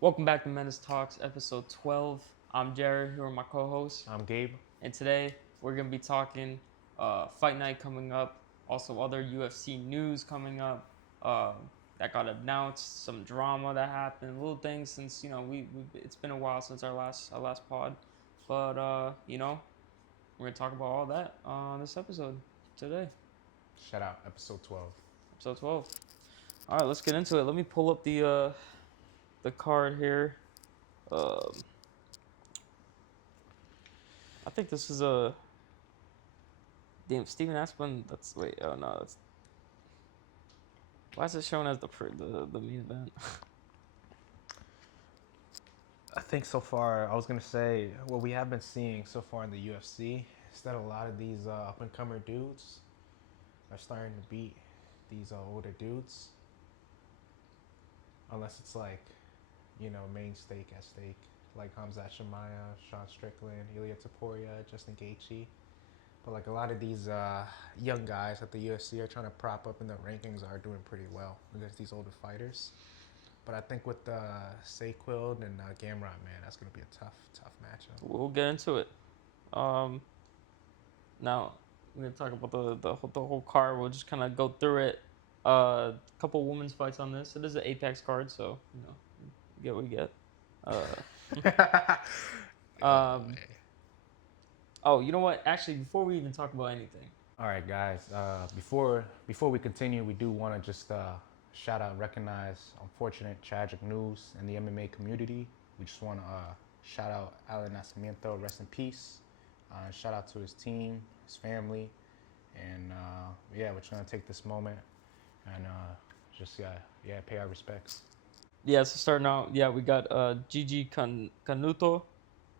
Welcome back to Menace Talks, episode 12. I'm Jared, here with my co-host. I'm Gabe. And today, we're going to be talking Fight Night coming up, also other UFC news coming up that got announced, some drama that happened, little things since, it's been a while since our last pod. But, we're going to talk about all that on this episode today. Shout out, episode 12. Episode 12. All right, let's get into it. Let me pull up the card here. I think this is a damn Steven Asplund. That's why is it shown as the main event? I think so far, I was going to say, what we have been seeing so far in the UFC is that a lot of these up-and-comer dudes are starting to beat these older dudes. Unless it's like, main stake at stake. Like Hamzat Chimaev, Sean Strickland, Ilya Taporia, Justin Gaethje. But like a lot of these young guys that the UFC are trying to prop up in the rankings are doing pretty well against these older fighters. But I think with Salkilld and Gamrot, man, that's going to be a tough matchup. We'll get into it. Now we're gonna talk about the whole card. We'll just kind of go through it. A couple women's fights on this. It is an Apex card, so you get what you get. Oh, you know what? Actually, before we even talk about anything. All right, guys. Before we continue, we do want to just shout out and recognize unfortunate, tragic news in the MMA community. We just want to shout out Alan Nascimento, rest in peace. Shout out to his team, his family, and we're trying to take this moment and pay our respects. Yeah, so starting out, we got Gigi Canuto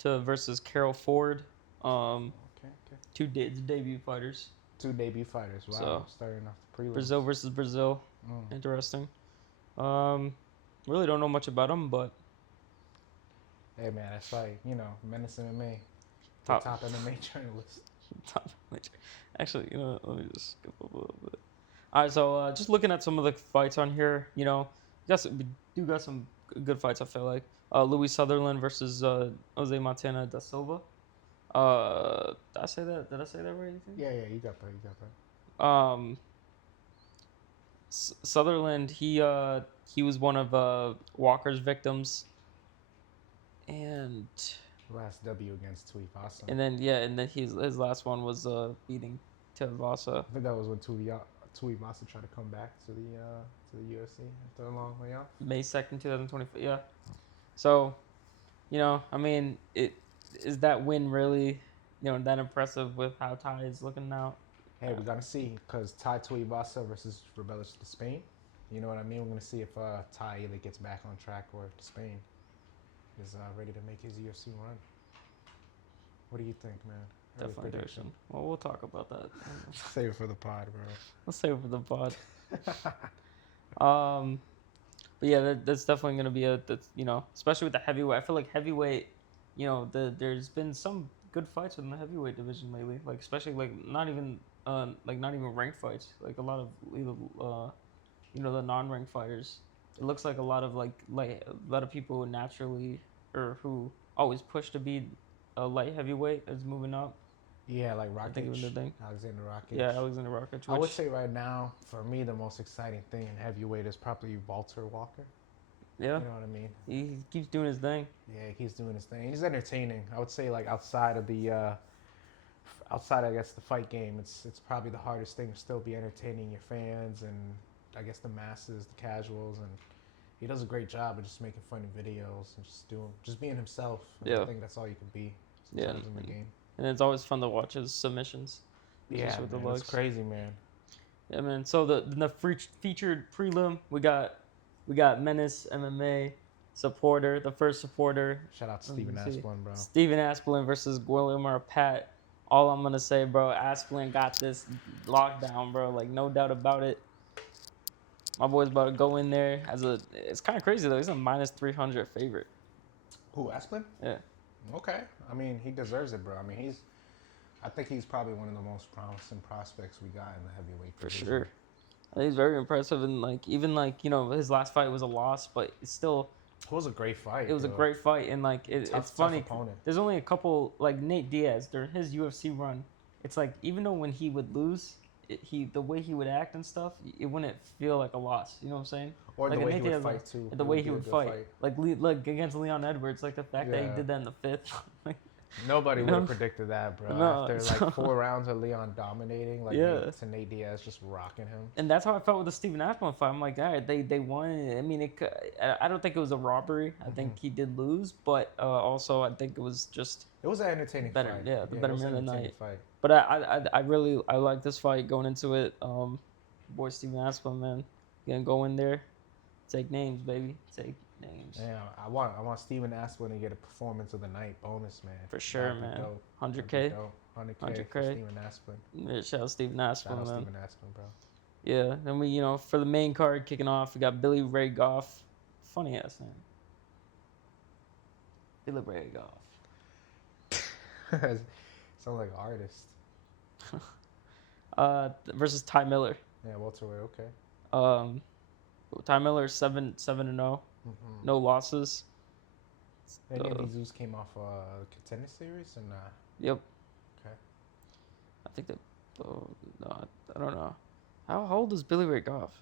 versus Carol Ford. Two debut fighters. Two debut fighters. Wow. So, starting off the prelims. Brazil versus Brazil. Interesting. Really don't know much about them, but hey man, that's like Menace MMA, top MMA journalist. Top MMA. Actually, let me just skip a little bit. All right, so just looking at some of the fights on here, we do got some good fights. I feel like Louis Sutherland versus Jose Montana da Silva. Did I say that? Did I say that right? Yeah, you got that. Sutherland, he was one of Walker's victims, and last W against Tuivasa. And then his last one was beating Tuivasa. I think that was when Tuivasa tried to come back to the UFC after a long layoff. May 2nd, 2024. Yeah. So, is that win really, that impressive with how Ty is looking now? Hey, we're gonna see, because Ty Tuivasa versus Rebellious to Spain. You know what I mean? We're gonna see if Ty either gets back on track or Spain is ready to make his UFC run. What do you think, man? Definitely prediction. Well, we'll talk about that. Save it for the pod, bro. Let's save it for the pod. But yeah, that's definitely gonna be especially with the heavyweight. I feel like heavyweight, there's been some good fights in the heavyweight division lately. Like especially not even ranked fights. Like a lot of the non-ranked fighters. It looks like a lot of a lot of people who naturally or who always push to be a light heavyweight is moving up. Yeah, like Rakic. I think it was the thing. Alexander Rakic. Yeah, Alexander Rakic. I would say right now, for me, the most exciting thing in heavyweight is probably Walter Walker. Yeah. You know what I mean? He keeps doing his thing. Yeah, he keeps doing his thing. He's entertaining. I would say outside of the fight game, it's probably the hardest thing to still be entertaining your fans and I guess the masses, the casuals, and he does a great job of just making funny videos and just being himself. And I think that's all you can be sometimes in the game. And it's always fun to watch his submissions. Yeah, with the legs. It's crazy, man. Yeah, man. So the featured prelim, we got Menace MMA supporter, the first supporter. Shout out to Steven Asplund, bro. Steven Asplund versus Guillermo Pat. All I'm gonna say, bro, Asplund got this lockdown, bro. Like no doubt about it. My boy's about to go in there it's kind of crazy though. He's a -300 favorite. Who, Asplund? Yeah. Okay. I mean, he deserves it, bro. I mean, I think he's probably one of the most promising prospects we got in the heavyweight division. For sure. He's very impressive, and even his last fight was a loss, but it's still It was a great fight. It was a dude. great fight, and like it's funny. Opponent. There's only a couple like Nate Diaz during his UFC run. It's like even though when he would lose, the way he would act and stuff, it wouldn't feel like a loss. You know what I'm saying? Or like the way Nate he would Diaz, fight too. The way he do a would good fight, like against Leon Edwards, like the fact that he Yeah. did that in the fifth. Like, Nobody You would know? have predicted that, bro. No, After so- like 4 rounds of Leon dominating, like Yeah. to Nate Diaz just rocking him. And that's how I felt with the Steven Asplund fight. I'm like, all right, they won. I mean, I don't think it was a robbery. I think he did lose, but also I think it was just It was an entertaining better. fight. Yeah, the it better was man an of the entertaining night. fight. But I really like this fight going into it. Boy, Steven Asplund, man, gonna go in there, take names, baby, take names. Yeah, I want Steven Asplund to get a performance of the night bonus, man. For sure, That'd be man. dope. 100K. 100K for 100K. Steven Asplund. Yeah, shout out Steven Shout Asplund, out man. Steven Asplund, bro. Yeah, then we, for the main card kicking off, we got Billy Ray Goff. Funny ass name. Billy Ray Goff. Sounds like an artist. Versus Ty Miller. Yeah, welterweight. Okay. Ty Miller 7-0, no losses. Any of these dudes came off a contender series and Yep. okay. I think that. Oh, no, I don't know. How old is Billy Ray Goff?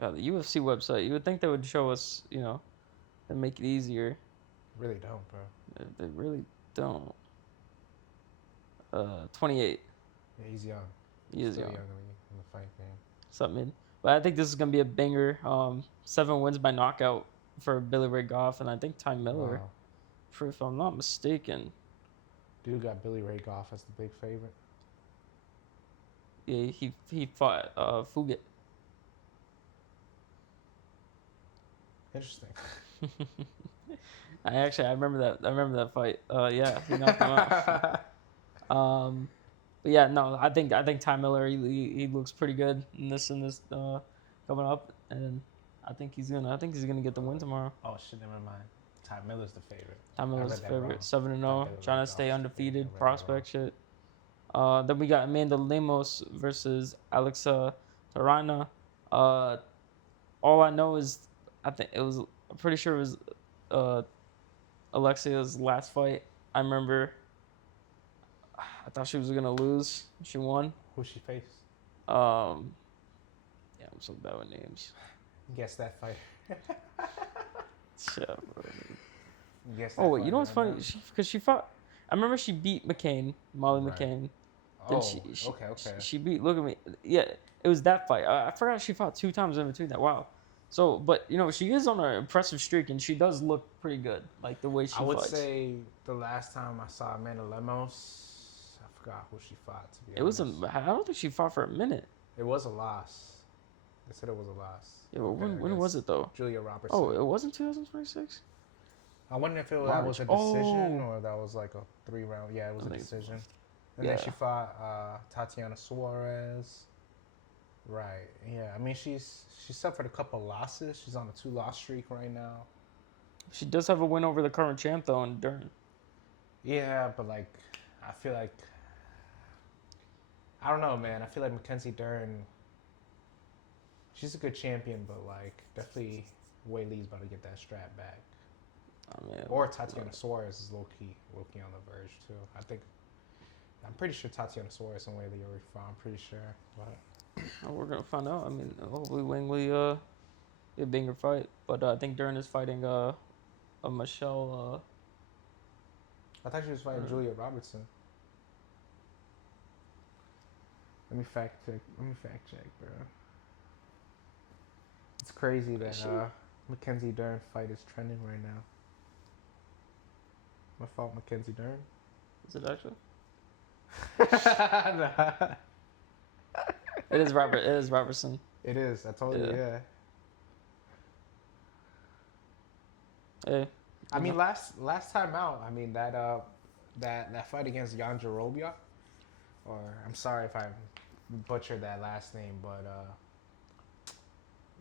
Yeah, the UFC website. You would think they would show us, and make it easier. Really don't, bro. They really don't. 28. Yeah, he's young. He is Still young. in the fight game. Something. But I think this is gonna be a banger. 7 wins by knockout for Billy Ray Goff, and I think Ty Miller, Wow. if I'm not mistaken. Dude got Billy Ray Goff as the big favorite. Yeah, he fought Fugit. Interesting. I remember that. I remember that fight. Yeah, he knocked him out. But yeah, no, I think Ty Miller he looks pretty good in this coming up, and I think he's gonna get the win tomorrow. Oh shit, never mind. Ty Miller's the favorite. Ty Miller's the read that wrong. favorite, 7-0, Billy trying Ray to stay Goff's undefeated, favorite. I read that prospect shit. Then we got Amanda Lemos versus Alexa Tarana. All I know is I'm pretty sure it was Alexia's last fight. I remember I thought she was gonna lose. She won. Who she faced? Yeah, I'm so bad with names. Guess that fight. Shit, bro. Guess that Oh wait, fight you know what's right funny? now. Because she fought. I remember she beat Molly Right. McCain. Oh, Then okay. She beat. Look at me. Yeah, it was that fight. I forgot she fought 2 times in between that. Wow. So, but she is on an impressive streak, and she does look pretty good. Like the way she I would fights. say the last time I saw Amanda Lemos, I forgot who she fought. To be It was honest. I don't think she fought for a minute. It was a loss. They said it was a loss. Yeah, but Okay, I when was guess it though? Julia Robertson. Oh, it wasn't 2026. I wonder if that was a March. decision Oh. or that was like a 3-round. Yeah, it was I a think- decision. And Yeah. then she fought Tatiana Suarez. Right. Yeah. I mean, she's suffered a couple losses. She's on a 2-loss streak right now. She does have a win over the current champ though, in Dern. Yeah, but like, I feel like I don't know, man. I feel like Mackenzie Dern. She's a good champion, but like, definitely Wei Lee's about to get that strap back. I mean, Or Tatiana Suarez is low key on the verge too. I'm pretty sure Tatiana Suarez and Wei Lee already fought. I'm pretty sure, but we're gonna find out. I mean, hopefully Wing be a banger fight. But I think Dern is fighting a Michelle. I thought she was fighting Julia Robertson. Let me fact check, bro. It's crazy that Mackenzie Dern fight is trending right now. My fault, Mackenzie Dern. Is it actually? Nah. It is Robert. It is Robertson. It is. I told you, Yeah. yeah. Hey. I mean, last time out, I mean that fight against Jan Jarobia, or I'm sorry if I butchered that last name, but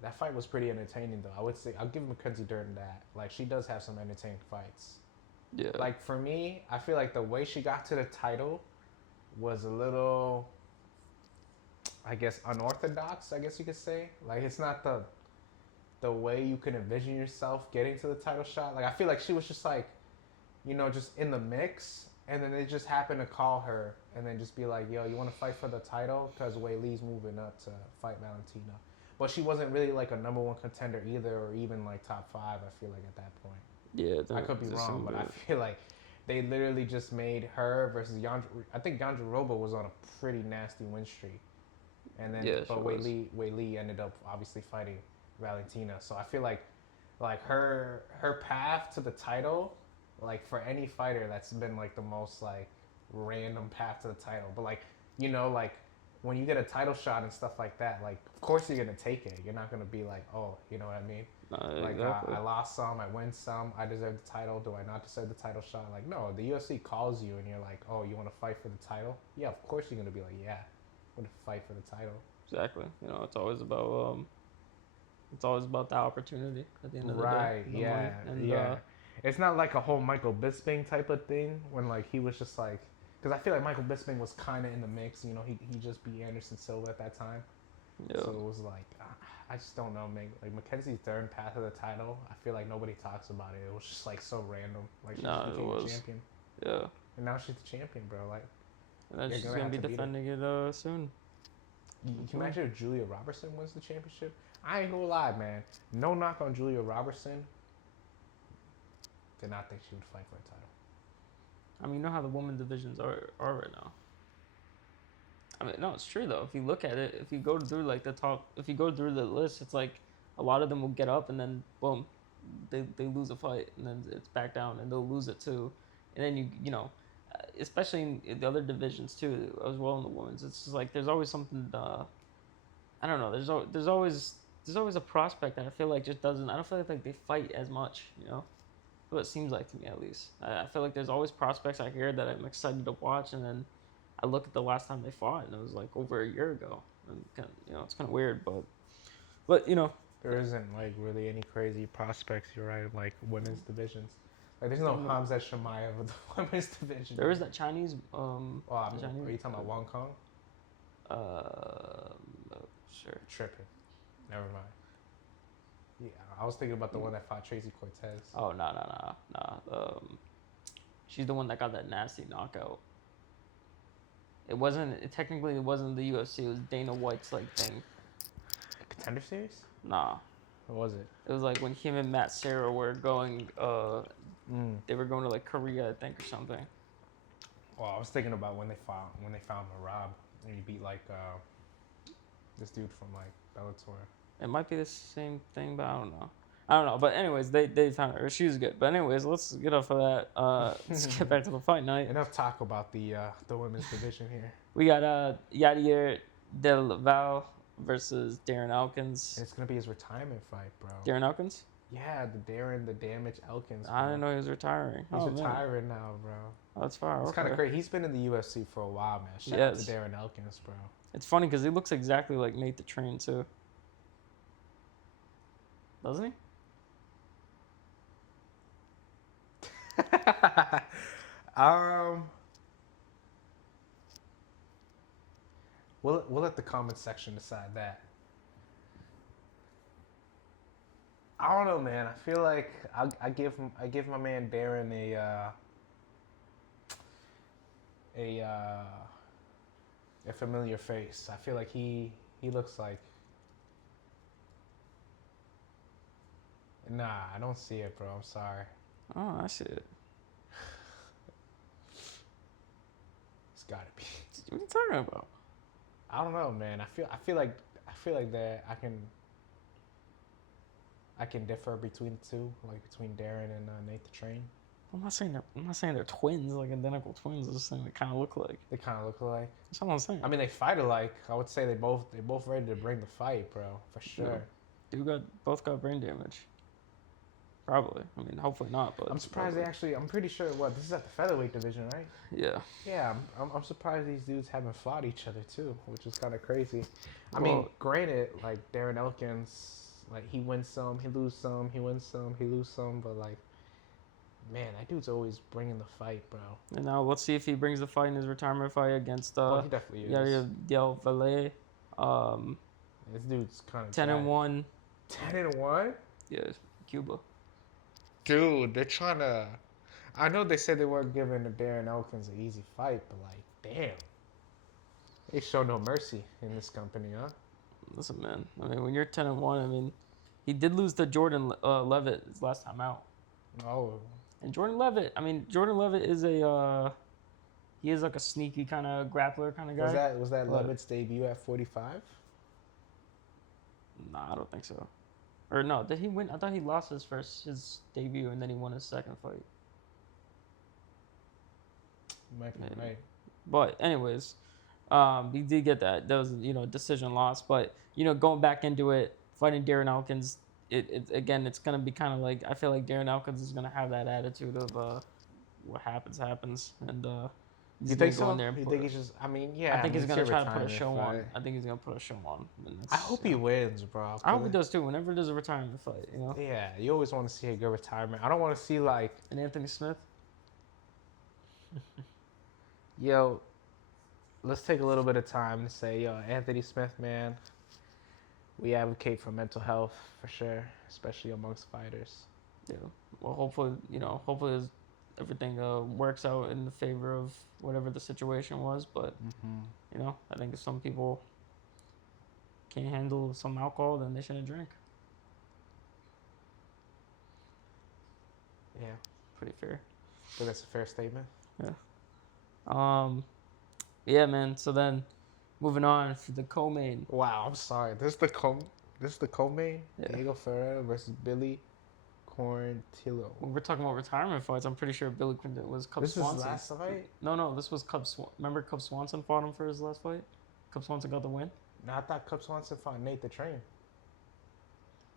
that fight was pretty entertaining though. I would say I'll give Mackenzie Dern that. Like, she does have some entertaining fights. Yeah. Like, for me, I feel like the way she got to the title was a little, I guess, unorthodox, I guess you could say. Like, it's not the the way you can envision yourself getting to the title shot. Like I feel like she was just like, just in the mix, and then they just happened to call her and then just be like, yo, you want to fight for the title? Because Wei Li's moving up to fight Valentina. But she wasn't really like a number one contender either, or even like top 5, I feel like, at that point. Yeah, I could be wrong, but I feel like they literally just made her versus Yandra. I think Yandra Robo was on a pretty nasty win streak. And then, but Wei Li ended up obviously fighting Valentina. So I feel like her path to the title, like for any fighter, that's been like the most like random path to the title. But like like when you get a title shot and stuff like that, like of course you're gonna take it. You're not gonna be like, oh, you know what I mean? Like exactly. I lost some, I win some, I deserve the title. Do I not deserve the title shot? Like no, the UFC calls you and you're like, oh, you want to fight for the title? Yeah, of course you're gonna be like, yeah, I'm gonna fight for the title. Exactly. It's always about the opportunity at the end of the day. Right. Yeah. And, yeah. It's not like a whole Michael Bisping type of thing when like he was just like, because I feel like Michael Bisping was kind of in the mix. He just beat Anderson Silva at that time. Yeah. So it was like, I just don't know, man. Like Mackenzie's third path of the title, I feel like nobody talks about it. It was just like so random. Like she just became the champion. Yeah. And now she's the champion, bro. Like, and she's gonna be defending it soon. You can imagine if Julia Robertson wins the championship. I ain't gonna lie, man. No knock on Julia Robertson. Did not think she would fight for a title. I mean, you know how the women divisions are right now. I mean, no, it's true though. If you look at it, if you go through like if you go through the list, it's like a lot of them will get up and then boom, they lose a fight and then it's back down and they'll lose it too, and then especially in the other divisions too, as well in the women's, it's just like there's always something. I don't know. There's always a prospect that I feel like just doesn't. I don't feel like they fight as much. That's what it seems like to me, at least. I feel like there's always prospects I hear that I'm excited to watch, and then I look at the last time they fought, and it was like over a year ago. And it's kind of weird, but there isn't like really any crazy prospects. You're right, like women's divisions. Like there's no Hamza Shemaev of the women's division. There is that Chinese. Are you talking about Wong Kong? Sure. Tripping. Never mind. Yeah, I was thinking about the one that fought Tracy Cortez. Oh no. She's the one that got that nasty knockout. Technically it wasn't the UFC. It was Dana White's like thing. Contender Series? Nah. What was it? It was like when him and Matt Serra were going. They were going to like Korea, I think, or something. Well, I was thinking about when they found Marab and he beat like this dude from like Bellator. It might be the same thing, but I don't know. But anyways, they found her. She was good. But anyways, let's get off of that. Let's get back to the fight night. Enough talk about the women's division here. We got Yadier Del Val versus Darren Elkins. And it's gonna be his retirement fight, bro. Darren Elkins? Yeah, the damaged Elkins. Bro. I didn't know he was retiring. He's retiring now, bro. Oh, that's far. It's kind of crazy. He's been in the UFC for a while, man. Shout out to Darren Elkins, bro. It's funny because he looks exactly like Nate the Train too. Doesn't he? We'll let the comment section decide that. I don't know, man. I feel like I give my man Darren a familiar face. I feel like he looks like. Nah, I don't see it, bro. I'm sorry. Oh, I see it. It's gotta be. What are you talking about? I don't know, man. I feel like that I can differ between the two, like between Darren and Nate the Train. I'm not saying they're twins, like identical twins. I'm just saying they kind of look like. They kind of look alike. That's all I'm saying. I mean, they fight alike. I would say they both ready to bring the fight, bro, for sure. Yeah. Both got brain damage. Probably. I mean, hopefully not, but I'm surprised I'm pretty sure this is at the featherweight division, right? Yeah. Yeah, I'm surprised these dudes haven't fought each other too, which is kind of crazy. I mean, granted, like Darren Elkins, like he wins some, he lose some, he wins some, he lose some, but like, man, that dude's always bringing the fight, bro. And now let's see if he brings the fight in his retirement fight against he definitely is. Yadier Del Valle. This dude's kind of 10-1, 10-1. Yeah, Cuba. Dude, they're trying to. I know they said they weren't giving Darren Elkins an easy fight, but like, damn, they show no mercy in this company, huh? Listen, man. I mean, when you're 10-1, I mean, he did lose to Jordan Levitt his last time out. Oh, And Jordan Levitt, I mean, Jordan Levitt is he is like a sneaky kind of grappler kind of guy. was that But Levitt's debut at 45? nah, I don't think so. Or no, did he win? I thought he lost his debut and then he won his second fight. Might be Maybe. right. But anyways, he did get that. That was decision loss. But going back into it, fighting Darren Elkins, it again, it's gonna be kind of like I feel like Darren Elkins is gonna have that attitude of what happens, and he's You gonna think go so? in there and You put. think he's just? I mean, yeah. I think he's it's gonna your try to put a retirement show on. fight. I think he's gonna put a show on. And I hope he wins, bro. I hope he does too. Whenever there's a retirement fight, Yeah, you always want to see a good retirement. I don't want to see like, And Anthony Smith. yo, let's take a little bit of time to say, yo, Anthony Smith, man, we advocate for mental health for sure, especially amongst fighters. Yeah. Well, hopefully, hopefully everything works out in the favor of whatever the situation was. But I think if some people can't handle some alcohol, then they shouldn't drink. Yeah, Pretty fair. so that's a fair statement. Yeah, man. So then, moving on for the co-main. Wow, I'm sorry. This is the co-main. Yeah. Diego Ferreira versus Billy Quarantillo. When we're talking about retirement fights, I'm pretty sure Billy Quinton was Cub This was Swanson. his last fight? No, this was Remember Cub Swanson fought him for his last fight? Cub Swanson got the win? No, I thought Cub Swanson fought Nate the Train.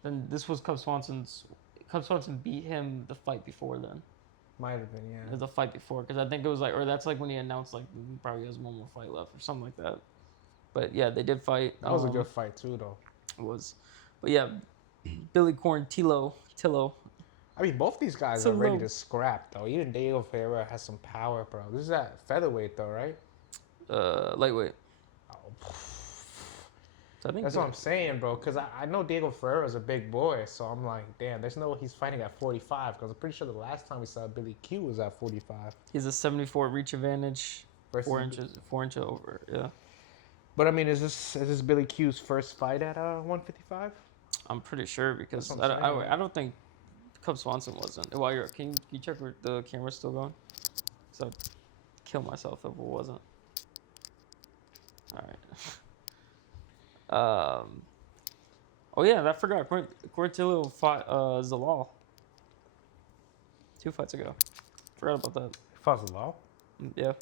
Then this was Cub Swanson beat him the fight before then. Might have been, yeah. It was the fight before, because I think it was like, or that's like when he announced like he probably has one more fight left or something like that. But yeah, they did fight. That was a good fight too, though. It was, but yeah, Billy Quarantillo. I mean, both these guys are ready to scrap, though. Even Diego Ferreira has some power, bro. This is at featherweight, though, right? Lightweight. Oh, So I think that's what I'm saying, bro. Because I know Diego Ferreira's a big boy, so I'm like, damn, there's no he's fighting at 45. Because I'm pretty sure the last time we saw Billy Q was at 45. He's a 74 reach advantage, Versus 4 inches over. Yeah, But I mean, is this Billy Q's first fight at 155? I'm pretty sure because That's what I'm saying. I don't think Cub Swanson wasn't. While can you check where the camera's still going? So I'd kill myself if it wasn't. All right. Oh yeah, I forgot. Quartillo fought Zalal 2 fights ago. Forgot about that. Fazlal? Yeah.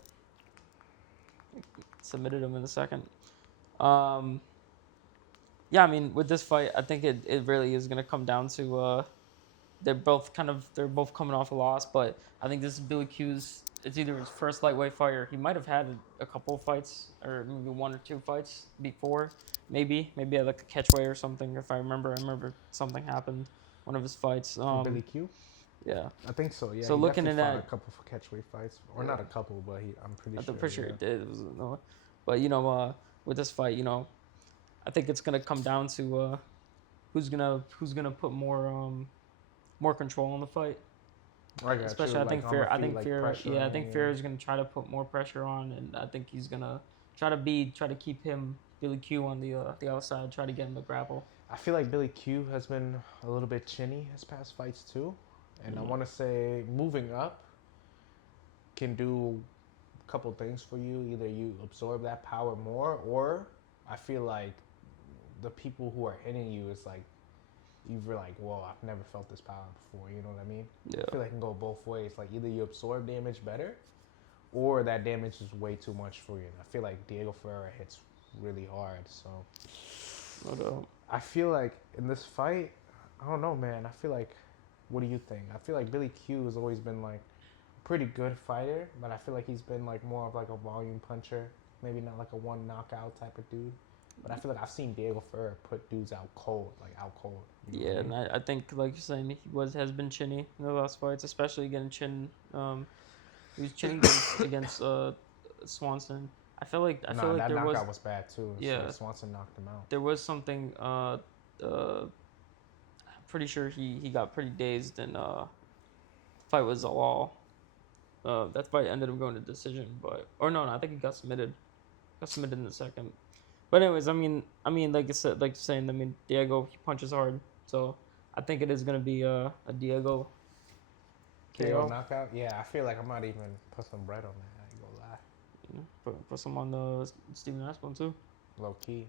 Submitted him in the second. Yeah, I mean, with this fight, I think it really is gonna come down to they're both coming off a loss, but I think this is Billy Q's. It's either his first lightweight fight, or he might have had a couple of fights, or maybe 1 or 2 fights before. Maybe at like a catchweight or something. If I remember something happened one of his fights. Billy Q? Yeah. I think so. Yeah. So he looking at definitely that, fought a couple for catchweight fights, or not a couple, but I'm pretty sure. I'm pretty sure yeah. he did. It was but with this fight, I think it's gonna come down to who's gonna put more control on the fight. I got Especially, you. I think like, Fair. on I the think feet, Fair. like, Yeah, I think pressuring, Fair is gonna try to put more pressure on, and I think he's gonna try to keep him Billy Q on the outside. Try to get him to grapple. I feel like Billy Q has been a little bit chinny his past fights too, and I want to say moving up can do a couple things for you. Either you absorb that power more, or I feel like the people who are hitting you is like you're like, whoa, I've never felt this power before. You know what I mean? Yeah. I feel like it can go both ways. Like either you absorb damage better, or that damage is way too much for you. And I feel like Diego Ferreira hits really hard. So No doubt. I feel like in this fight, I don't know, man. I feel like, what do you think? I feel like Billy Q has always been like a pretty good fighter, but I feel like he's been like more of like a volume puncher, maybe not like a one knockout type of dude. But I feel like I've seen Diego Ferreira put dudes out cold, like out cold. You know Yeah, what I mean? and I think like you're saying, he has been chinny in the last fights, especially getting he was chinny against Swanson. I feel like that there knockout was bad too. Yeah. So Swanson knocked him out. there was something pretty sure he got pretty dazed and fight was all. That fight ended up going to decision, but or no, I think he got submitted. Got submitted in the second. But anyways, like I said, like saying, Diego he punches hard, so I think it is gonna be a Diego KO KO. knockout. Yeah, I feel like I might even put some bread on that. I ain't gonna lie. You know, put some on the Steven Asplund too. Low key.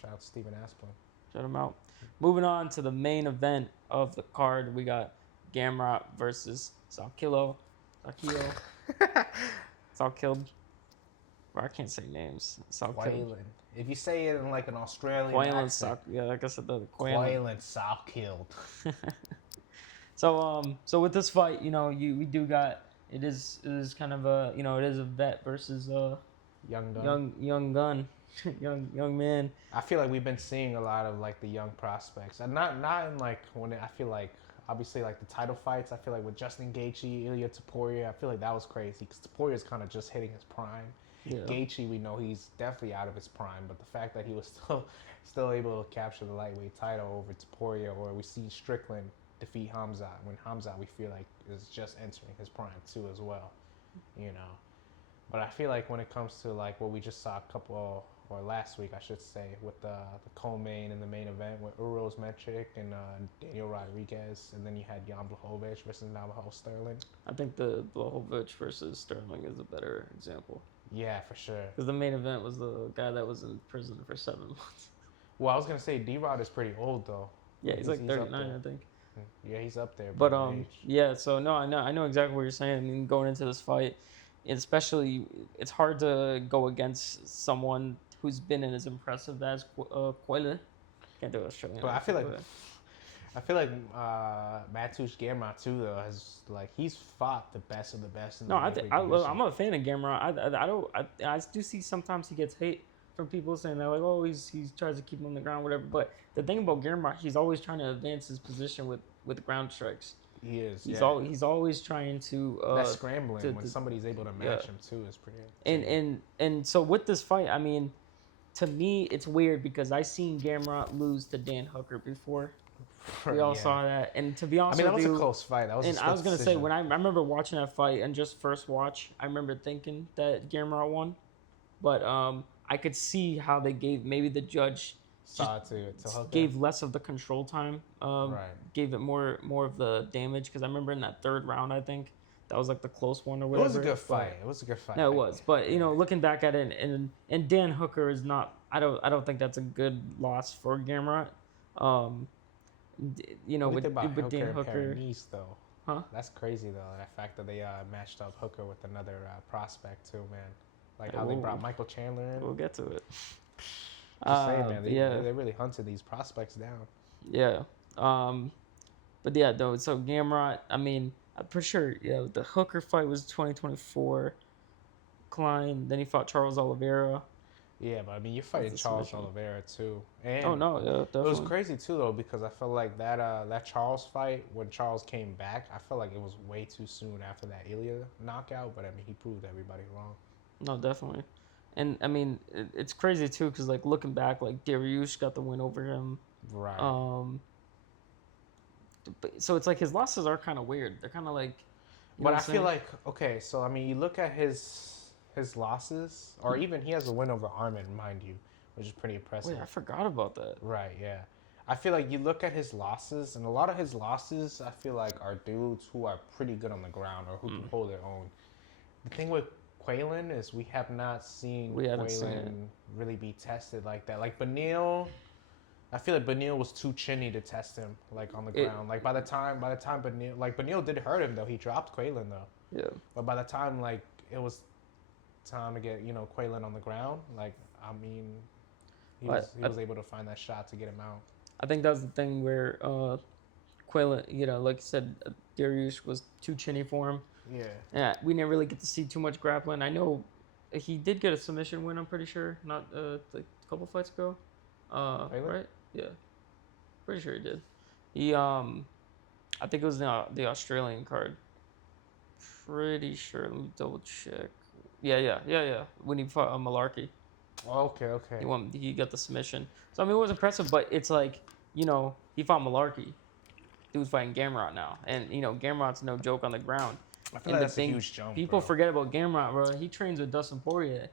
Shout out to Steven Asplund. Shout him out. Moving on to the main event of the card, we got Gamrot versus Salkilld. Salkilld. Bro, I can't say names. Salkilld. Quaylen. If you say it in like an Australian Quaylen accent. yeah, like I said, the Quaylen. Salkilld. So with this fight, we do got it is kind of a it is a vet versus a Young gun. young gun, young man. I feel like we've been seeing a lot of like the young prospects, and not in like when I feel like obviously like the title fights. I feel like with Justin Gaethje, Ilya Taporia, I feel like that was crazy because Taporia is kind of just hitting his prime. Yeah. Gaethje, we know he's definitely out of his prime, but the fact that he was still able to capture the lightweight title over Taporia, or we see Strickland defeat Hamza when Hamza we feel like is just entering his prime too as well, But I feel like when it comes to like what we just saw last week I should say with the co-main and the main event with Uros Metric and Daniel Rodriguez, and then you had Jan Blachowicz versus Navajo Sterling. I think the Blachowicz versus Sterling is a better example. Yeah, for sure. Because the main event was the guy that was in prison for 7 months. Well, I was gonna say D-Rod is pretty old though. Yeah, he's like 39, I think. Yeah, he's up there. But yeah. So no, I know exactly what you're saying. I mean, going into this fight, especially, it's hard to go against someone who's been as impressive as Quaylen. Can't do Australian. But I feel like Mateusz Gamrot too though has like he's fought the best of the best in the I'm a fan of Gamrot. I do see sometimes he gets hate from people saying that like, oh, he tries to keep him on the ground, whatever. But the thing about Gamrot, he's always trying to advance his position with ground strikes. He is. He's always trying to that scrambling when somebody's able to match him too is pretty. And so with this fight, I mean, to me it's weird because I seen Gamrot lose to Dan Hooker before. We all saw that, and to be honest, that was a close fight. That was. And I was gonna say when I remember watching that fight and just first watch, I remember thinking that Gamrot won, but I could see how they gave maybe the judge saw it to Hooker. Gave less of the control time, right. Gave it more of the damage because I remember in that third round I think that was like the close one or whatever. It was a good fight. No, it was, but looking back at it, and Dan Hooker is not. I don't think that's a good loss for Gamrot. With Dan Hooker. Paris, though. Huh? That's crazy though. That fact that they matched up Hooker with another prospect too, man. Like how they brought Michael Chandler in. We'll get to it. Just saying, man. They really hunted these prospects down. Yeah. But yeah, though. So Gamrot, I mean, I'm pretty sure. Yeah, the Hooker fight was 2024. Klein. Then he fought Charles Oliveira. Yeah, but I mean, you're fighting Charles Oliveira too. And oh no, yeah, definitely. It was crazy too though because I felt like that Charles fight when Charles came back, I felt like it was way too soon after that Ilya knockout. But I mean, he proved everybody wrong. No, definitely, and I mean, it's crazy too because like looking back, like Dariush got the win over him. Right. So it's like his losses are kind of weird. They're kind of like. But I feel like okay, so I mean, you look at his losses, or even he has a win over Armin, mind you, which is pretty impressive. Wait, I forgot about that. Right, yeah. I feel like you look at his losses, and a lot of his losses, I feel like, are dudes who are pretty good on the ground or who can hold their own. The thing with Quaylen is we have not seen Quaylen really be tested like that. Like Beneil, I feel like Beneil was too chinny to test him like on the ground. Like by the time Beneil did hurt him though, he dropped Quaylen though. Yeah. But by the time like it was time to get Quaylen on the ground, like I mean, he was able to find that shot to get him out. I think that was the thing where Quaylen, like you said, Dariush was too chinny for him. Yeah, we didn't really get to see too much grappling. I know he did get a submission win. I'm pretty sure, not like a couple fights ago. Right? Yeah, pretty sure he did. He I think it was the Australian card. Pretty sure. Let me double check. Yeah. When he fought Malarkey. Okay. He got the submission. So I mean, it was impressive, but it's like he fought Malarkey. dude's fighting Gamrot now, and Gamrot's no joke on the ground. I feel And like that's a huge jump. People bro. forget about Gamrot, bro. He trains with Dustin Poirier.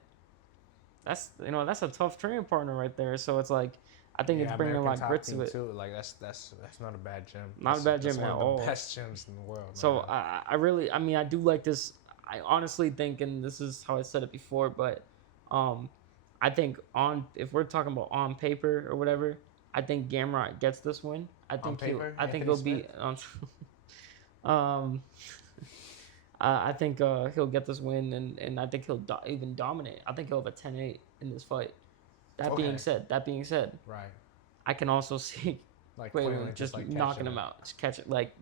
That's that's a tough training partner right there. So it's like I think it's bringing American a lot of grit top to it. too. Like that's not a bad gym. Not a bad gym that's at one all. of the best gyms in the world. So I do like this. I honestly think, and this is how I said it before, but I think if we're talking about on paper or whatever, I think Gamrot gets this win. I think he'll be I think he'll get this win, and I think he'll even dominate. I think he'll have a 10-8 in this fight. That being said, right. I can also see Like Quaylen just like knocking him out, just catch it. Like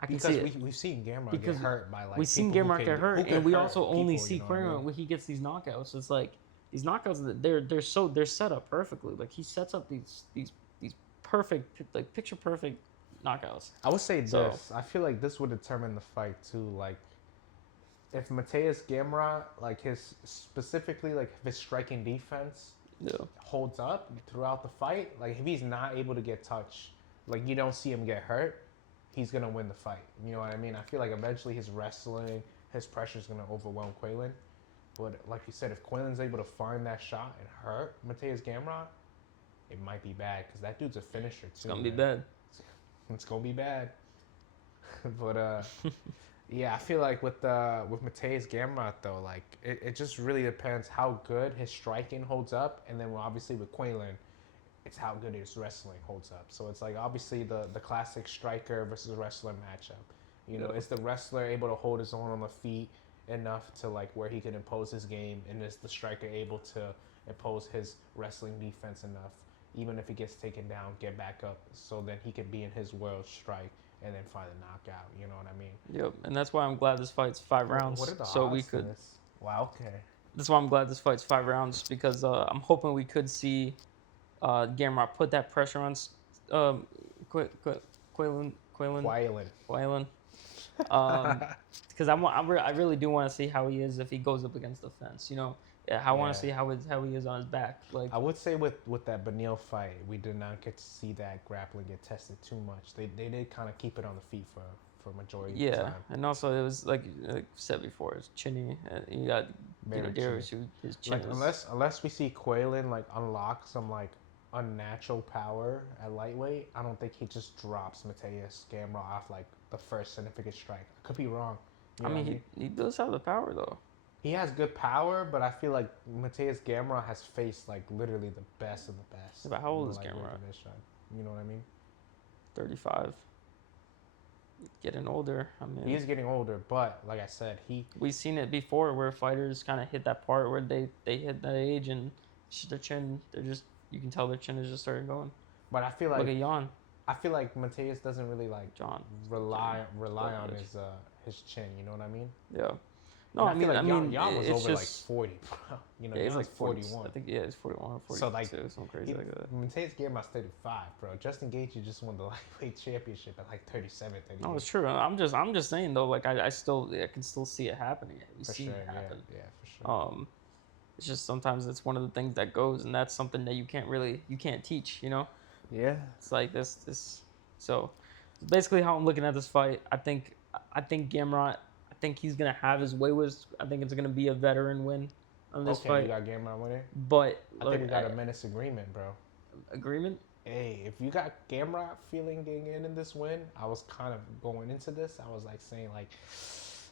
I can because see it. we've seen Gamrot get hurt by like We've seen Gamrot get hurt, and we also only see Quaylen when he gets these knockouts. It's like these knockouts, they're set up perfectly. Like he sets up these perfect, like picture perfect knockouts. I would say this. I feel like this would determine the fight too. Like if Mateus Gamrot, like specifically his striking defense holds up throughout the fight, like if he's not able to get touched, like you don't see him get hurt, he's gonna win the fight. You know what I mean? I feel like eventually his wrestling, his pressure is gonna overwhelm Quaylen. But like you said, if Quaylen's able to find that shot and hurt Mateus Gamrot, it might be bad because that dude's a finisher too. It's gonna be bad. It's gonna be bad. But yeah, I feel like with Mateus Gamrot though, like it just really depends how good his striking holds up, and then obviously with Quaylen, it's how good his wrestling holds up. So it's like obviously the classic striker versus wrestler matchup. You know, is the wrestler able to hold his own on the feet enough to like where he can impose his game, and is the striker able to impose his wrestling defense enough, even if he gets taken down, get back up, so then he can be in his world strike and then find a knockout. You know what I mean? Yep, and that's why I'm glad this fight's 5 rounds. What are the so odds we to could. This? Wow. Okay. That's why I'm glad this fight's 5 rounds because I'm hoping we could see Gamrot put that pressure on Quaylen. Because I really do want to see how he is if he goes up against the fence. I want to see how he is on his back. Like I would say with that Benil fight, we did not get to see that grappling get tested too much. They did kind of keep it on the feet for majority of the time. And also it was like said before, it's chinny. You got Darius who his chin unless we see Quaylen like unlock some like unnatural power at lightweight, I don't think he just drops Mateus Gamrot off like the first significant strike. I could be wrong. I mean, he does have the power though. He has good power, but I feel like Mateus Gamrot has faced like literally the best of the best. Yeah, but how old is Gamrot? You know what I mean? 35. Getting older. I mean, he is getting older, but like I said, we've seen it before where fighters kind of hit that part where they hit that age and their chin, you can tell their chin is just starting going. But I feel like look at Jan. I feel like Mateus doesn't really like rely on his chin. You know what I mean? Yeah. No, I mean, Jan was over like 40. You know, he's like 41. I think he's 41 or 42. So like something crazy like that. Mateus Gamrot's 35, bro. Justin Gaethje just won the lightweight championship at like 37, 38. No, it's true. I'm just saying though, like I can still see it happening. We've seen it happen. Yeah, for sure. It's just sometimes it's one of the things that goes, and that's something that you can't teach. Yeah. It's like this. So basically, how I'm looking at this fight, I think Gamrot. I think he's gonna have his way with. I think it's gonna be a veteran win on this fight. You got Gamrot winning. But I think we got a menace agreement, bro. Agreement? Hey, if you got Gamrot feeling getting in this win, I was kind of going into this. I was like saying like,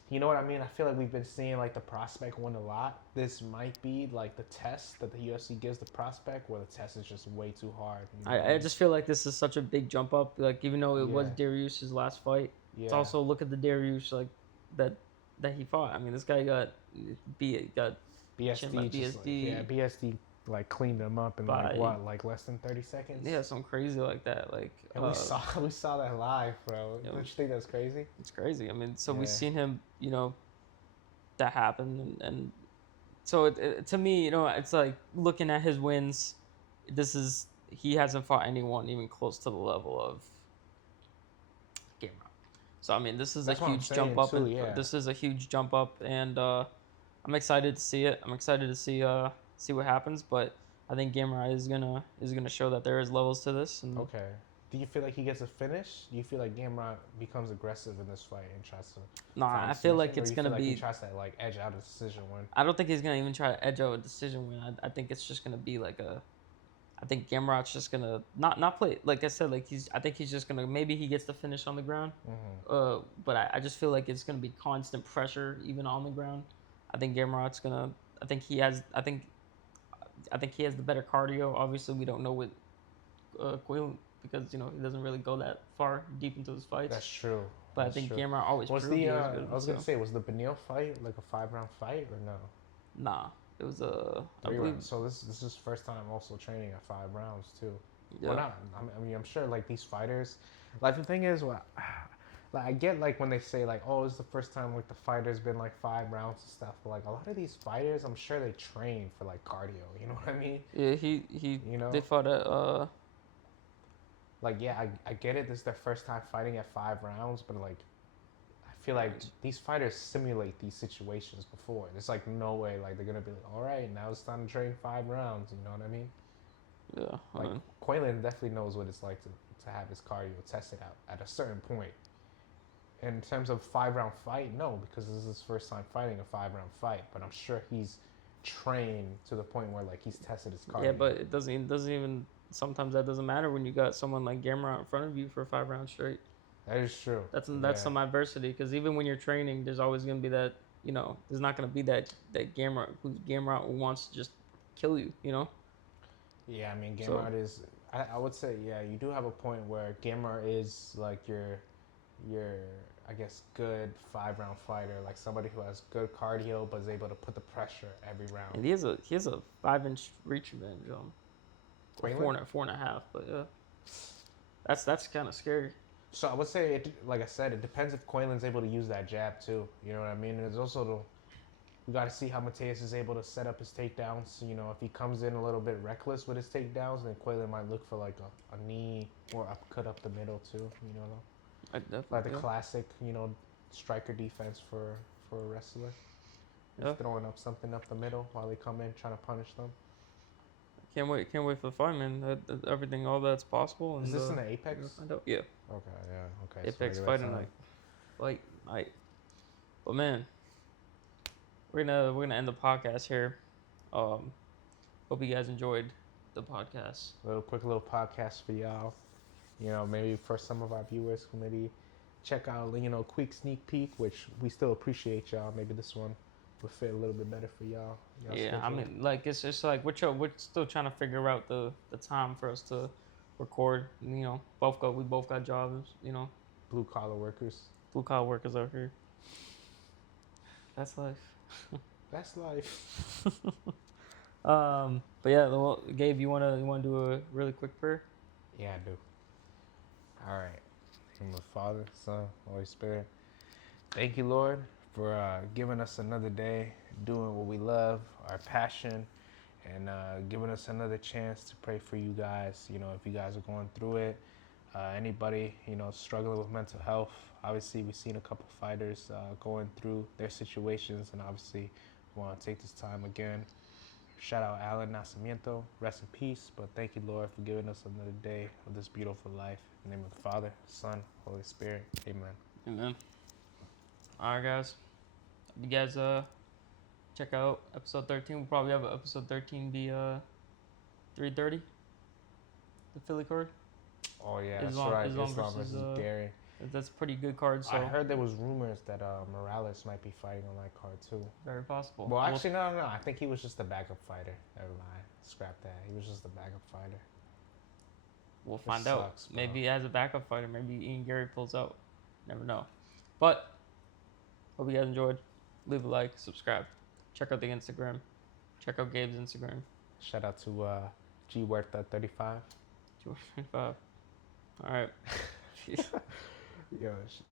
you know what I mean? I feel like we've been seeing like the prospect win a lot. This might be like the test that the UFC gives the prospect, where the test is just way too hard. I just feel like this is such a big jump up. Like even though it was Darius's last fight, it's also look at the Darius like that he fought. I mean, this guy got BSD. BSD like cleaned him up in like less than 30 seconds. Yeah, something crazy like that. Like and we saw that live, bro. Don't you think that's crazy? It's crazy. I mean, so we've seen him, that happen, and so it, to me, it's like looking at his wins. He hasn't fought anyone even close to the level of Gamrot. So I mean, this is a huge jump up. This is a huge jump up, and I'm excited to see it. I'm excited to see what happens. But I think Gamrot is gonna show that there is levels to this. And okay. Do you feel like he gets a finish? Do you feel like Gamrot becomes aggressive in this fight and tries to Nah, find a I feel like decision? it's Or you gonna feel like he be. tries to like edge out a decision win? I don't think he's gonna even try to edge out a decision win. I think it's just gonna be like a. I think Gamrot's just gonna not play like I said. Like he's. I think he's just gonna maybe he gets the finish on the ground. But I just feel like it's gonna be constant pressure even on the ground. I think Gamrot's gonna. I think he has. I think he has the better cardio. Obviously, we don't know what Quaylen because he doesn't really go that far deep into his fights. That's true. But That's I think true. Gamrot always Was proved the he was good. I was gonna So. say, was the Benil fight like a 5-round fight or no? Nah, it was I 3 believe. rounds. So this is first time also training at 5 rounds too. Yeah. Well, not. I mean, I'm sure like these fighters, like the thing is, like I get like when they say like, oh, it's the first time like the fighter's been like 5 rounds and stuff. But like a lot of these fighters, I'm sure they train for like cardio. You know what I mean? Yeah, he. You know? They fought at. Like yeah, I get it. This is their first time fighting at 5 rounds, but like I feel like these fighters simulate these situations before. There's like no way like they're gonna be like, all right, now it's time to train 5 rounds. You know what I mean? Yeah. Like Quaylen definitely knows what it's like to have his cardio tested out at a certain point. In terms of 5-round fight, no, because this is his first time fighting a 5-round fight. But I'm sure he's trained to the point where like he's tested his cardio. Yeah, but it doesn't even. Sometimes that doesn't matter when you got someone like Gamrot in front of you for 5 rounds straight. That is true. That's some adversity because even when you're training, there's always gonna be that. There's not gonna be that Gamrot who's Gamrot wants to just kill you. Yeah, I mean, Gamrot is. I would say, yeah, you do have a point where Gamrot is like your, I guess, good 5-round fighter, like somebody who has good cardio but is able to put the pressure every round. And he has a 5-inch reach advantage on. Quaylen? 4.5, but yeah, that's kind of scary. So I would say, like I said, it depends if Quaylen's able to use that jab too. You know what I mean? And there's also we got to see how Mateus is able to set up his takedowns. If he comes in a little bit reckless with his takedowns, then Quaylen might look for like a knee or uppercut up the middle too. Like the classic, striker defense for a wrestler. Just throwing up something up the middle while they come in trying to punish them. Can't wait for the fight, man. Everything, all that's possible. And, is this in the Apex? Yeah. Okay, yeah, okay. Apex fighting night. But man, we're gonna end the podcast here. Hope you guys enjoyed the podcast. Quick little podcast for y'all. Maybe for some of our viewers who maybe check out, quick sneak peek, which we still appreciate y'all. Maybe this one would fit a little bit better for y'all. Yeah, schedule. I mean, like it's just like we're still trying to figure out the time for us to record. We both got jobs. Blue collar workers. Blue collar workers out here. That's life. That's life. But yeah, Gabe, you wanna do a really quick prayer? Yeah, I do. All right. In the Father, Son, Holy Spirit. Thank you, Lord, for giving us another day, doing what we love, our passion, and giving us another chance to pray for you guys. If you guys are going through it, anybody, struggling with mental health. Obviously, we've seen a couple fighters going through their situations, and obviously, we want to take this time again. Shout out Alan Nacimiento, rest in peace. But thank you, Lord, for giving us another day of this beautiful life. In the name of the Father, Son, Holy Spirit. Amen. Amen. All right, guys. You guys check out episode 13. We'll probably have episode 13 be 3:30. The Philly card. Oh yeah, Islam, that's right. Islam Islam versus Gary. That's a pretty good card. So I heard there was rumors that Morales might be fighting on that card too. Very possible. Well, actually, no. I think he was just a backup fighter. Never mind. Scrap that. He was just a backup fighter. We'll find out. Maybe as a backup fighter, maybe Ian Gary pulls out. Never know. But hope you guys enjoyed. Leave a like, subscribe. Check out the Instagram. Check out Gabe's Instagram. Shout out to G Huerta 35. All right. Yo.